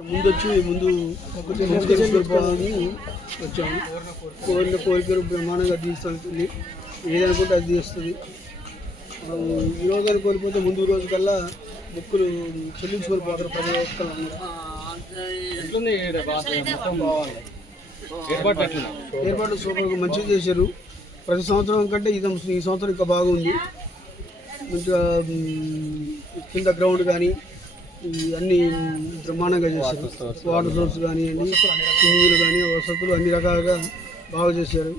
ముందు వచ్చాము. కోరిన కోరికలు బ్రహ్మాండంగా తీస్తుంది. ఏదనుకుంటే అది తీస్తుంది. ఈరోజు అని కోల్పోతే ముందు రోజు కల్లా బుక్కులు చెల్లించుకొని పోతారు. 10 ఒక్కలు ఏర్పాటు సూపర్గా మంచిగా చేశారు. ప్రతి సంవత్సరం కంటే ఈ సంవత్సరం ఇంకా బాగుంది. మంచిగా కింద గ్రౌండ్ కానీ అన్నీ బ్రహ్మాండంగా చేశారు. వాటర్ సోర్స్ కానివ్వండి, స్విమ్మింగ్లు కానీ, వసతులు అన్ని రకాలుగా బాగా చేశారు.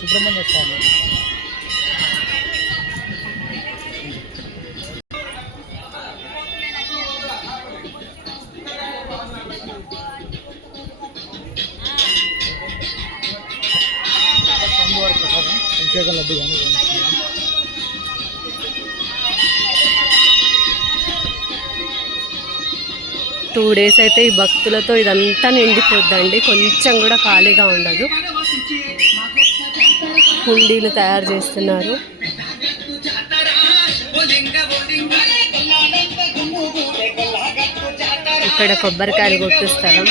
సుబ్రహ్మణ్య స్వామి అభిషేకం లడ్డు కానీ 2 days అయితే ఈ భక్తులతో ఇదంతా నిండిపోద్దండి. కొంచెం కూడా ఖాళీగా ఉండదు. హుండీలు తయారు చేస్తున్నారు. ఇక్కడ కొబ్బరికాయలు కొట్టు స్థలం.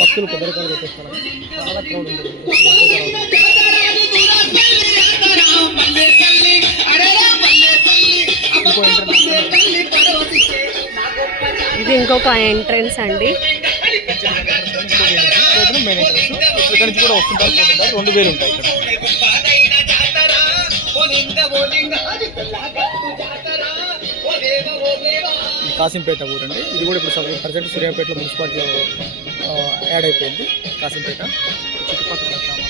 భక్తులు కొబ్బరికాయలు కొట్టే స్థలం. చాలా క్రౌడ్ ఉంది. ఇది ఇంకొక ఎంట్రన్స్ అండి. మెయిన్ ఎంట్రన్స్ ఇక్కడ నుంచి కూడా వస్తుంటారు, పోతుంటారు. 2 వేలు ఉంటాయి ఇక్కడ. కాసింపేట ఊరండి. ఇది కూడా ఇప్పుడు 70% సూర్యాపేటలో మున్సిపాలిటీలో యాడ్ అయిపోయింది. కాసింపేట చుట్టుపక్కల గ్రామాలు.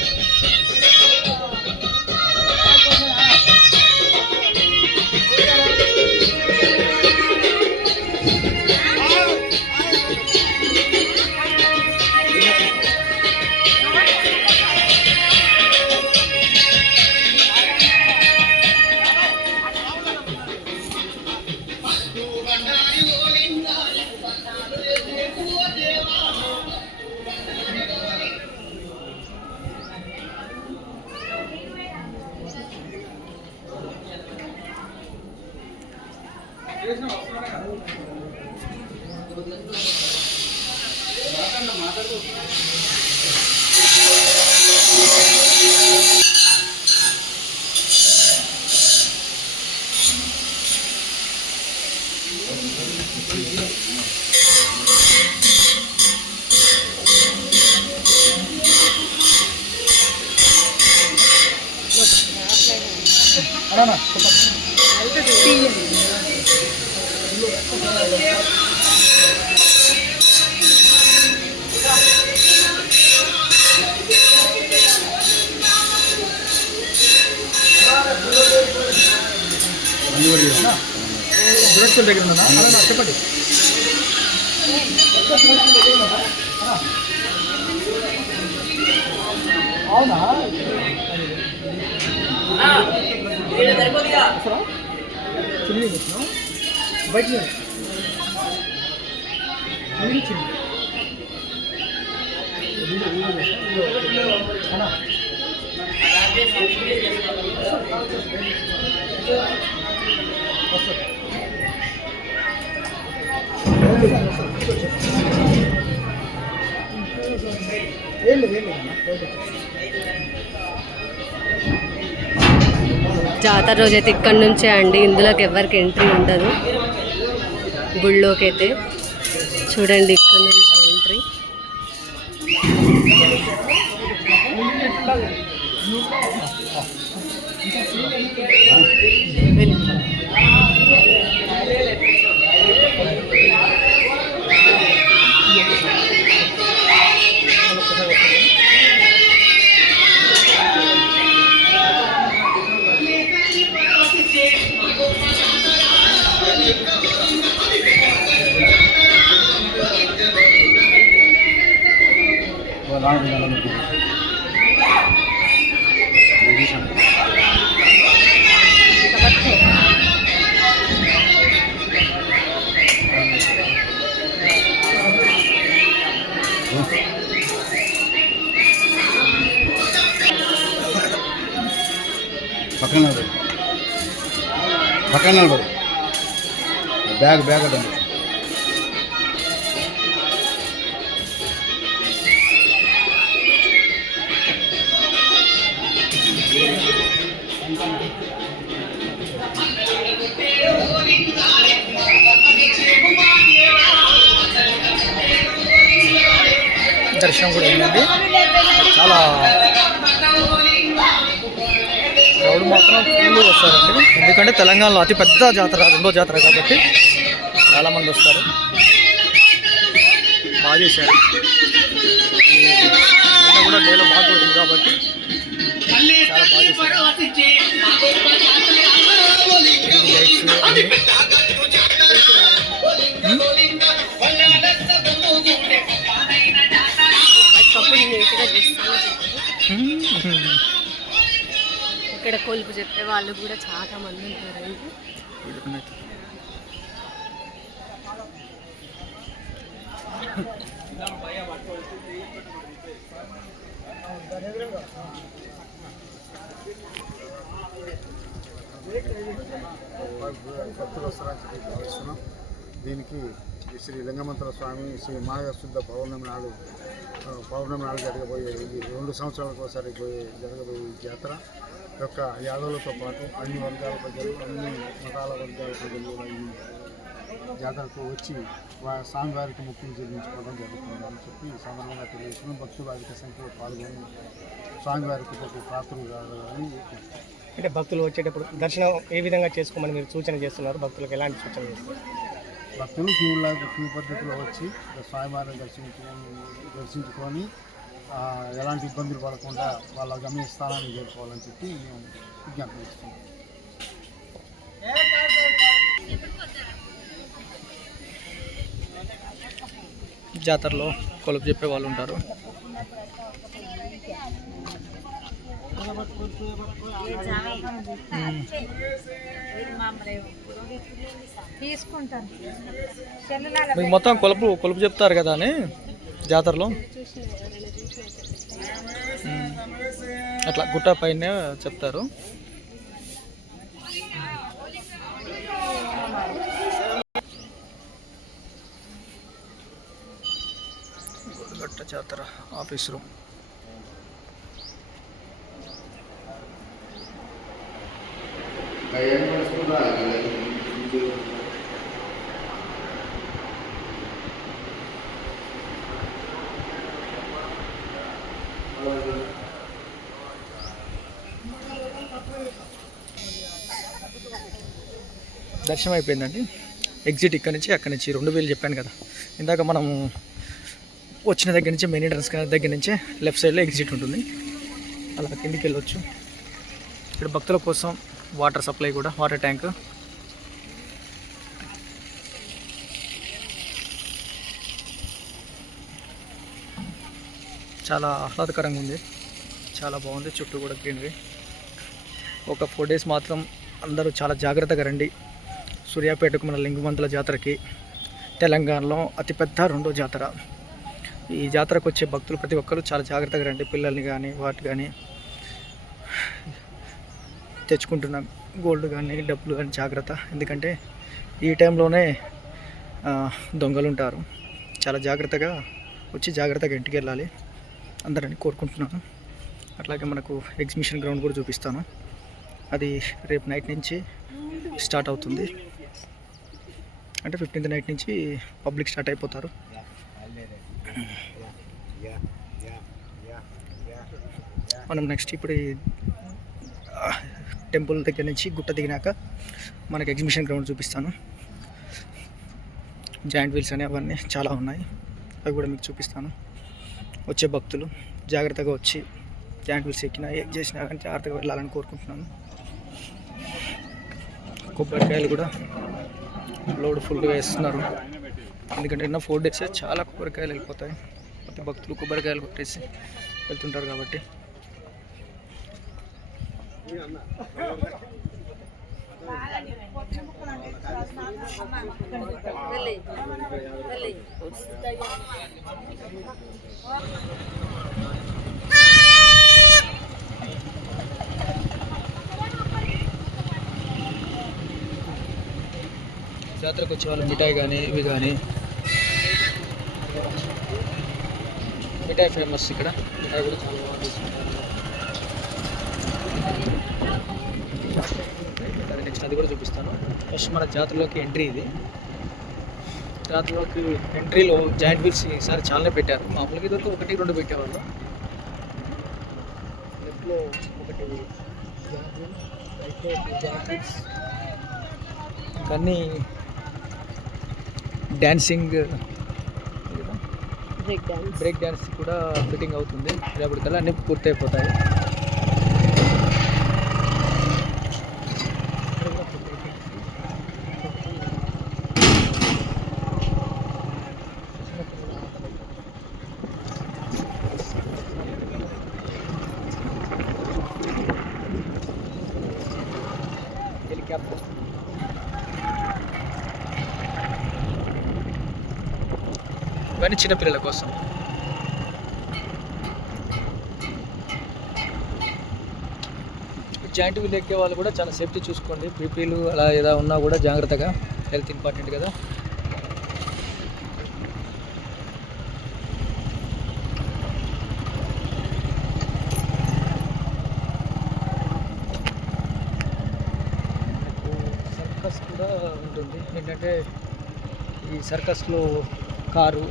చెప్పండి. అవునా బయట జాతర రోజైతే ఇక్కడ నుంచే అండి. ఇందులోకి ఎవరికి ఎంట్రీ ఉండదు. గుళ్ళోకి అయితే చూడండి, ఇక్కడ నుంచి ఎంట్రీ. పక్కన బ్యాగ్ అడ్డం దర్శనం కూడా అయిందండి. చాలా క్రౌడ్ మాత్రం ఫుల్ వస్తారండి. ఎందుకంటే తెలంగాణలో అతిపెద్ద జాతర, రెండో జాతర కాబట్టి చాలామంది వస్తారు. బాగా చేశారు. కూడా డేలో బాగా కొడుతుంది కాబట్టి చాలా బాగా చేశారు. లైట్స్ అన్నీ ఇక్కడ కొలుపు చెప్పే వాళ్ళు కూడా చాలా మంది ఉంటారండి. భక్తులు వస్తారని చెప్పి భావిస్తున్నాం. దీనికి శ్రీ లింగమంతుల స్వామి శ్రీ మాఘశుద్ధ పౌర్ణమి నాడు జరగబోయే ఇది 2 సంవత్సరాలకు ఒకసారి జరగబోయే ఈ జాతర యొక్క యాదవులతో పాటు అన్ని వర్గాల ప్రజలు, అన్ని మతాల వర్గాల ప్రజలు కూడా ఈ జాతరకు వచ్చి స్వామివారికి ముక్తులు చెల్లించుకోవడం జరుగుతుందని చెప్పి సామాన్యంగా తెలియజేస్తున్నాం. భక్తులు అధిక సంఖ్యలో పాల్గొని స్వామివారికి పాత్రలు కావాలని. అంటే భక్తులు వచ్చేటప్పుడు దర్శనం ఏ విధంగా చేసుకోమని మీరు సూచన చేస్తున్నారు? భక్తులకు ఎలాంటి సూచన చేస్తారు? భక్తులు క్యూ పద్ధతిలో వచ్చి స్వామివారిని దర్శించుకొని ఎలాంటి ఇబ్బందులు పడకుండా వాళ్ళ గమ్యస్థానాన్ని చేరుకోవాలని చెప్పి మేము విజ్ఞప్తి చేస్తున్నాం. జాతరలో కొలుపు చెప్పే వాళ్ళు ఉంటారు. మీకు మొత్తం కొలుపు చెప్తారు కదా అని జాతరలో అట్లా గుట్ట పైన చెప్తారు. గుడిగట్ట జాతర ఆఫీస్ రూమ్. దర్శనం అయిపోయిందండి. ఎగ్జిట్ ఇక్కడ నుంచి అక్కడి నుంచి 2000 చెప్పాను కదా ఇందాక. మనము వచ్చిన దగ్గర నుంచి మెయిన్ ఎంట్రన్స్ దగ్గర నుంచే లెఫ్ట్ సైడ్లో ఎగ్జిట్ ఉంటుంది. అలా కిందికి వెళ్ళొచ్చు. ఇక్కడ భక్తుల కోసం వాటర్ సప్లై కూడా, వాటర్ ట్యాంక్. చాలా ఆహ్లాదకరంగా ఉంది, చాలా బాగుంది. చుట్టూ కూడా గ్రీనరీ. ఒక 4 days మాత్రం అందరూ చాలా జాగ్రత్తగా రండి. సూర్యాపేటకు మన లింగమంతుల జాతరకి తెలంగాణలో అతిపెద్ద రెండో జాతర. ఈ జాతరకు వచ్చే భక్తులు ప్రతి ఒక్కరు చాలా జాగ్రత్తగా రండి. పిల్లల్ని కానీ వాటి కానీ తెచ్చుకుంటున్న గోల్డ్ కానీ డబ్బులు కానీ జాగ్రత్త. ఎందుకంటే ఈ టైంలోనే దొంగలు ఉంటారు. చాలా జాగ్రత్తగా వచ్చి జాగ్రత్తగా ఇంటికి వెళ్ళాలి అందరని కోరుకుంటున్నాను. అట్లాగే మనకు ఎగ్జిబిషన్ గ్రౌండ్ కూడా చూపిస్తాను. అది రేపు నైట్ నుంచి స్టార్ట్ అవుతుంది. అంటే 15th నైట్ నుంచి పబ్లిక్ స్టార్ట్ అయిపోతారు. మనం నెక్స్ట్ ఇప్పుడు ఈ టెంపుల్ దగ్గర నుంచి గుట్ట దిగినాక మనకి ఎగ్జిబిషన్ గ్రౌండ్ చూపిస్తాను. జాయింట్ వీల్స్ అనే అవన్నీ చాలా ఉన్నాయి, అవి కూడా మీకు చూపిస్తాను. వచ్చే భక్తులు జాగ్రత్తగా వచ్చి జాయింట్ వీల్స్ ఎక్కినా ఏం చేసినా కానీ జాగ్రత్తగా వెళ్ళాలని కోరుకుంటున్నాను. కొబ్బరికాయలు కూడా లోడ్ ఫుల్గా వేస్తున్నారు, ఎందుకంటే ఎన్నో 4 days చాలా కొబ్బరికాయలు వెళ్ళిపోతాయి. ప్రతి భక్తులు కొబ్బరికాయలు కొట్టేసి వెళ్తుంటారు కాబట్టి. జాతరకు వచ్చే వాళ్ళు మిఠాయి కానీ ఇవి కానీ, మిఠాయి ఫేమస్ ఇక్కడ, మిఠాయి కూడా చాలా బాగా తీసుకుంటారు. నెక్స్ట్ అది కూడా చూపిస్తాను. ఫస్ట్ మన జాతరలోకి ఎంట్రీ ఇది. జాతరలోకి ఎంట్రీలో జాయింట్ వీల్స్ ఈసారి చాలానే పెట్టారు. మామూలుగా ఇదివరకు 1-2 పెట్టేవాళ్ళు. లెఫ్ట్లో ఒకటి జాయింట్ వీల్స్, కానీ డ్యాన్సింగ్ బ్రేక్ డ్యాన్స్ కూడా ఫిట్టింగ్ అవుతుంది. రేపటికల్లా అన్నీ పూర్తి అయిపోతాయి. హెలికాప్టర్ ఇవన్నీ చిన్నపిల్లల కోసం. జాయింట్ వీల్ ఎక్కే వాళ్ళు కూడా చాలా సేఫ్టీ చూసుకోండి. బీపీలు అలా ఏదా ఉన్నా కూడా జాగ్రత్తగా, హెల్త్ ఇంపార్టెంట్ కదా. సర్కస్ కూడా ఉంటుంది. ఏంటంటే ఈ సర్కస్లో కారు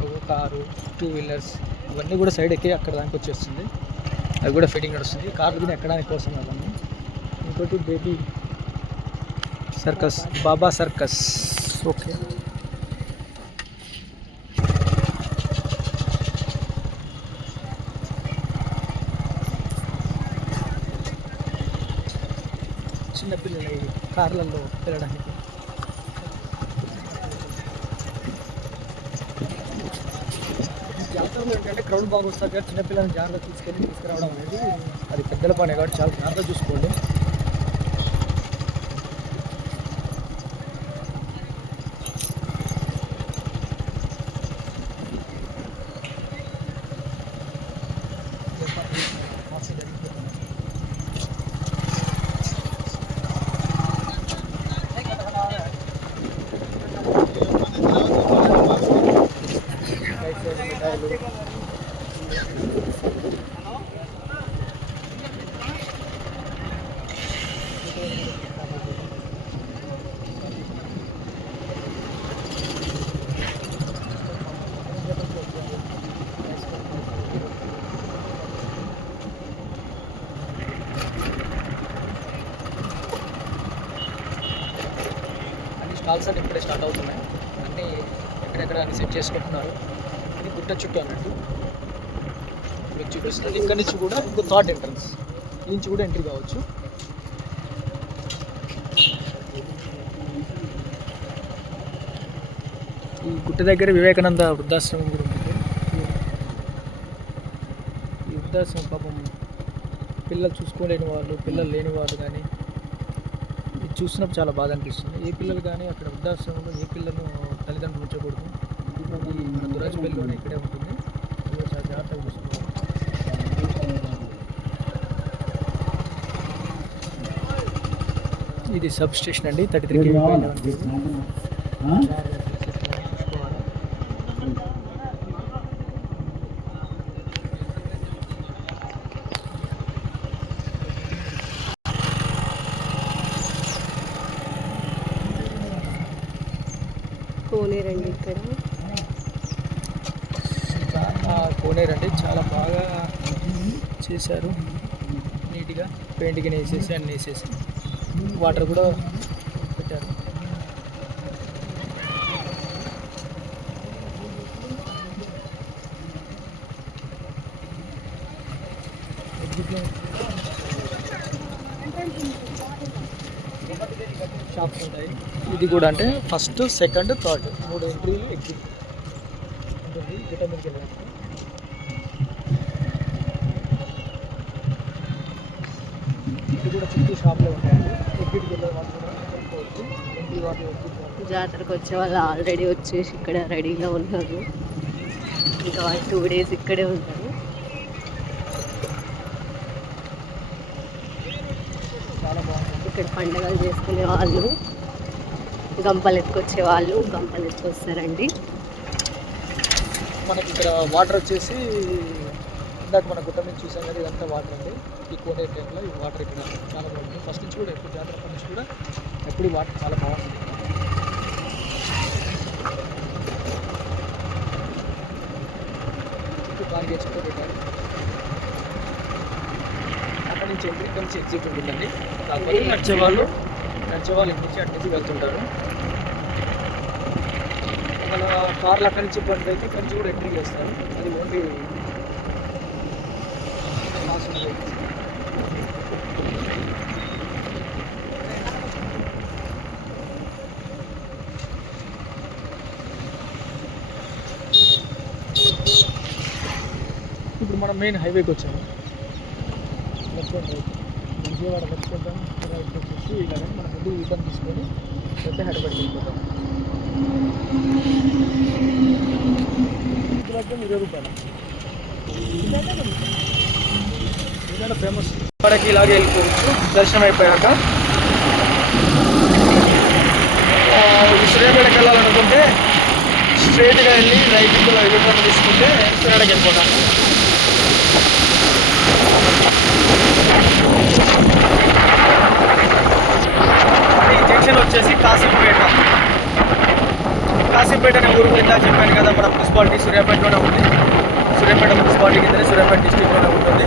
2 వీలర్స్ ఇవన్నీ కూడా సైడ్ ఎక్కి అక్కడ దానికి వచ్చేస్తుంది. అవి కూడా ఫిట్టింగ్ నడుస్తుంది. కార్లు కూడా ఎక్కడానికి కోసం అవన్నీ. ఇంకోటి బేబీ సర్కస్, బాబా సర్కస్. ఓకే, చిన్నపిల్లల కార్లలో వెళ్ళడానికి. జాతరలో ఏంటంటే క్రౌడ్ బాగా వస్తారు కదా, చిన్నపిల్లల్ని జాగ్రత్త తీసుకురావడం అనేది అది పెద్దల పని కాబట్టి చాలా జాగ్రత్త చూసుకోండి. స్టాల్స్ అన్ని ఇప్పుడే స్టార్ట్ అవుతున్నాయి. అన్నీ ఎక్కడెక్కడ అన్ని సెట్ చేసుకుంటున్నారు. ఇది గుట్ట చుట్టూ అన్నట్టు మీకు చూపిస్తుంది. ఇక్కడ నుంచి కూడా ఇంకో థర్డ్ ఎంట్రన్స్, ఈ నుంచి కూడా ఎంట్రీ కావచ్చు. ఈ గుట్ట దగ్గర వివేకానంద వృద్ధాశ్రమం కూడా ఉంటుంది. ఈ వృద్ధాశ్రమం పాపం పిల్లలు చూసుకోలేని వాళ్ళు, పిల్లలు లేని వాళ్ళు కానీ ఇది చూసినప్పుడు చాలా బాధ అనిపిస్తుంది. ఏ పిల్లలు కానీ అక్కడ వృద్ధాశ్రమంలో ఏ పిల్లలను తల్లిదండ్రులు ఉంచకూడదు. ఈ మన దురాజపల్లిలోనే ఇక్కడే ఉంటుంది. ఇది చాలా జాగ్రత్తగా చూసుకోవాలి. ఇది సబ్ స్టేషన్ అండి, 33 KV. కోనేరండి ఇక్కడ, కోనేరండి చాలా బాగా చేశారు నీట్గా, పెయింట్గా వేసేసి అన్నీ వేసేసి వాటర్ కూడా పెట్టారు. షాప్స్ ఉంటాయి. ఇది కూడా అంటే ఫస్ట్, సెకండ్, థర్డ్ 3 ఎంట్రీలు ఎగ్జిట్ ఉంటుంది. విటమిన్కి వెళ్ళాలి. ఇది కూడా చుట్టూ షాప్లో ఉంటాయండి. ఎగ్జిట్కి వెళ్ళే వాళ్ళు కూడా కొనుక్కోవచ్చు. ఎంట్రీ వాళ్ళు ఎగ్జిట్ వాళ్ళు. జాతరకు వచ్చే వాళ్ళు ఆల్రెడీ వచ్చేసి ఇక్కడ రెడీగా ఉన్నారు. ఇంకా వాళ్ళు 2 days ఇక్కడే ఉంటారు. చాలా బాగుంటుంది. ఇక్కడ పండుగలు చేసుకునే వాళ్ళు, గంపలు ఎత్తుకొచ్చే వాళ్ళు గంపలు ఎత్తుకొస్తారండి. మనకి ఇక్కడ వాటర్ వచ్చేసి ఇందాక మన గుట్ట మీద చూసాం కదా, ఇదంతా వాటర్ అండి. ఈ కోనే టైంలో ఈ వాటర్ ఇక్కడ చాలా బాగుంటుంది. ఫస్ట్ నుంచి కూడా ఎప్పుడు జాతర అప్పటి నుంచి కూడా ఎప్పుడు వాటర్ చాలా బాగుంటుంది. చుట్టూ బార్గేట్స్ కూడా పెట్టారు. అక్కడి నుంచి ఎంట్రీ, ఇక్కడ నుంచి ఎగ్జిట్ ఉంటుందండి. కాకపోతే నడిచేవాళ్ళు ఇక్కడి నుంచి అటు నుంచి వెళ్తుంటారు. మన కార్లు అక్కడి నుంచి బండి అయితే ఇక్కడి నుంచి కూడా ఎంట్రీ చేస్తారు. అది ఓన్లీ ఇప్పుడు మనం మెయిన్ హైవేకి వచ్చాము. విజయవాడ లెఫ్ట్ వెళ్తాం, రైట్ వచ్చేసి ఇలా మనం ముందు యూటర్న్ తీసుకొని అయితే హైదరాబాద్కి వెళ్ళిపోతాం. 20 రూపాయలు ఏదైనా ఫేమస్. ఇక్కడికి ఇలాగే వెళ్ళిపోవచ్చు దర్శనం అయిపోయాక. సూర్యాపేటకి వెళ్ళాలనుకుంటే స్ట్రైట్గా వెళ్ళి రైట్ యూటర్న్ తీసుకుంటే సూర్యాపేటకి వెళ్ళిపోతాను. ఈ జంక్షన్ వచ్చేసి కాశీపేట అనే ఊరు కింద చెప్పాను కదా, మన మున్సిపాలిటీ సూర్యాపేటలోనే ఉంది. సూర్యాపేట మున్సిపాలిటీ కిందనే సూర్యాపేట డిస్ట్రిక్ట్లోనే ఉంటుంది.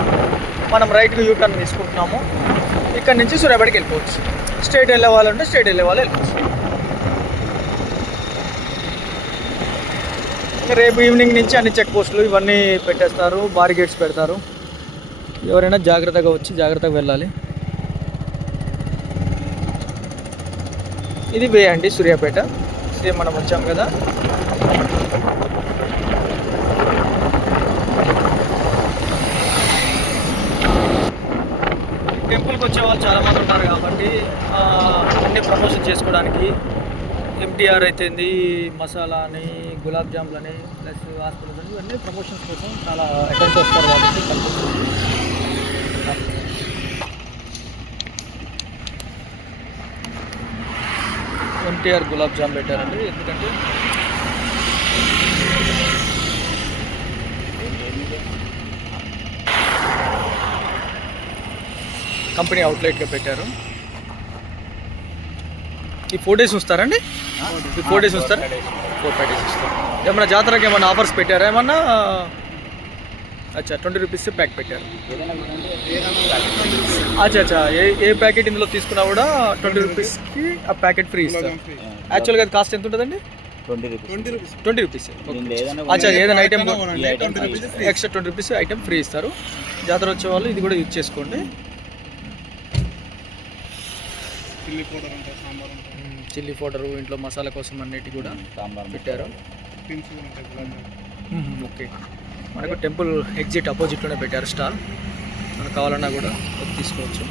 మనం రైట్గా యూటర్న్ తీసుకుంటున్నాము. ఇక్కడ నుంచి సూర్యాపేటకి వెళ్ళిపోవచ్చు. స్ట్రైట్ వెళ్ళే వాళ్ళు ఉంటే స్ట్రైట్ వెళ్ళే వాళ్ళు వెళ్ళిపోవచ్చు. రేపు ఈవినింగ్ నుంచి అన్ని చెక్ పోస్టులు ఇవన్నీ పెట్టేస్తారు, బారిగేట్స్ పెడతారు. ఎవరైనా జాగ్రత్తగా వచ్చి జాగ్రత్తగా వెళ్ళాలి. ఇది వే అండి సూర్యాపేట. సేమ్ మనం వచ్చాం కదా. టెంపుల్కి వచ్చే వాళ్ళు చాలామంది ఉంటారు కాబట్టి అన్ని ప్రమోషన్ చేసుకోవడానికి ఎంటీఆర్ అయితేంది, మసాలా అని, గులాబ్ జాములు అని, ప్లస్ హాస్పిటల్స్ అని, ఇవన్నీ ప్రమోషన్స్ కోసం చాలా అటెండ్ చేస్తారు కాబట్టి ఎన్టీఆర్ గులాబ్ జామ్ పెట్టారండి. ఎందుకంటే కంపెనీ అవుట్లెట్గా పెట్టారు. ఈ 4 days వస్తారండి. ఈ 4 days వస్తారు, 4-5 days వస్తారు. ఏమన్నా జాతరకి ఏమన్నా ఆఫర్స్ పెట్టారా ఏమన్నా? అచ్చా 20 రూపీస్ ప్యాక్ పెట్టారు. అచ్చా ఏ ప్యాకెట్ ఇందులో తీసుకున్నా కూడా 20 రూపీస్కి ఆ ప్యాకెట్ ఫ్రీ ఇస్తారు. యాక్చువల్గా అది కాస్ట్ ఎంత ఉంటుందండి? 20 రూపీస్. అచ్చా ఏదైనా item extra 20 rupees item free ఇస్తారు. జాతర వచ్చే వాళ్ళు ఇది కూడా యూజ్ చేసుకోండి. చిల్లీ పౌడరు, ఇంట్లో మసాలా కోసం అన్నిటి కూడా పెట్టారు. ఓకే, మనకు టెంపుల్ ఎగ్జిట్ అపోజిట్లోనే పెట్టారు స్టాల్. మనకు కావాలన్నా కూడా తీసుకోవచ్చు.